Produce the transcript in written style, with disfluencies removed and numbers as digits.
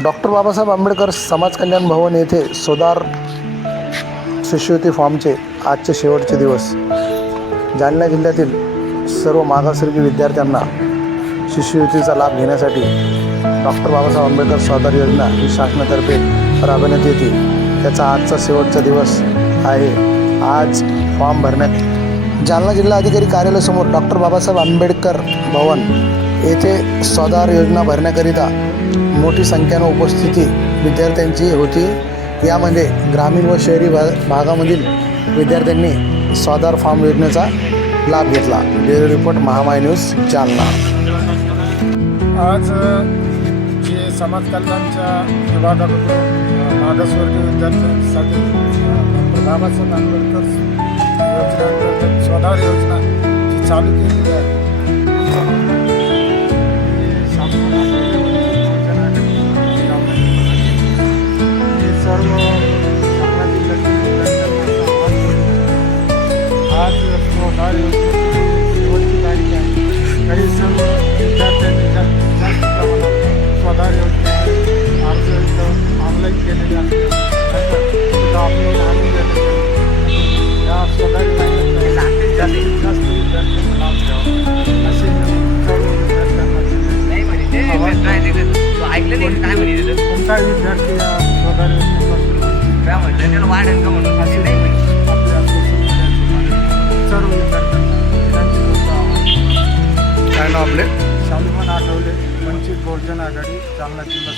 Doctor Babasaheb Ambedkar समाज कल्याण भवन येथे सोदार शिष्यवृत्ती फॉर्मचे आजचे शेवटचे दिवस। जालना जिल्ह्यातील सर्व मागासवर्गीय विद्यार्थ्यांना शिष्यवृत्तीचा लाभ घेण्यासाठी डॉक्टर बाबासाहेब आंबेडकर सोदार योजना ही शासनातर्फे राबवण्यात येते। त्याचा आजचा शेवटचा दिवस आहे। आज फॉर्म भरण्यात जालना जिल्हा अधिकारी कार्यालयासमोर डॉक्टर बाबासाहेब आंबेडकर भवन येथे सोदार योजना भरण्याकरिता मोठी संख्येने उपस्थिती विद्यार्थ्यांची होती। यामध्ये ग्रामीण व शहरी भागामधील विद्यार्थ्यांनी सोदार फॉर्म योजनेचा लाभ घेतला। Bureau report Mahamay news Jalna. आज जे समाज कल्याणच्या विभागाकडून मागासवर्गीय विद्यार्थ्यांसाठी डॉक्टर बाबासाहेब आंबेडकर योजनेअंतर्गत सोदार योजना जी चालू केलेली आहे, सर्व जालना जिल्ह्यातील आज सोदार योजनेची शेवटची तारीख आहे। तरी सर्व विद्यार्थ्यांनी जास्तीत जास्त प्रमाणात सोदार योजनेचे अर्ज इथं ऑनलाईन केलेले असते। तिथं आपण आणून देण्यासाठी या सोदार योजनेचा जास्तीत जास्त विद्यार्थ्यांना लाभ घ्यावा असे सर्व विद्यार्थ्यांना कोणताही विद्यार्थी या सोदार योजनेपासून सर्व विद्यार्थ्यांना विनंती करतो। काय नाव आपले? शालिमान आठवले, वंचित बहुजन आघाडी, जालना जिल्हा।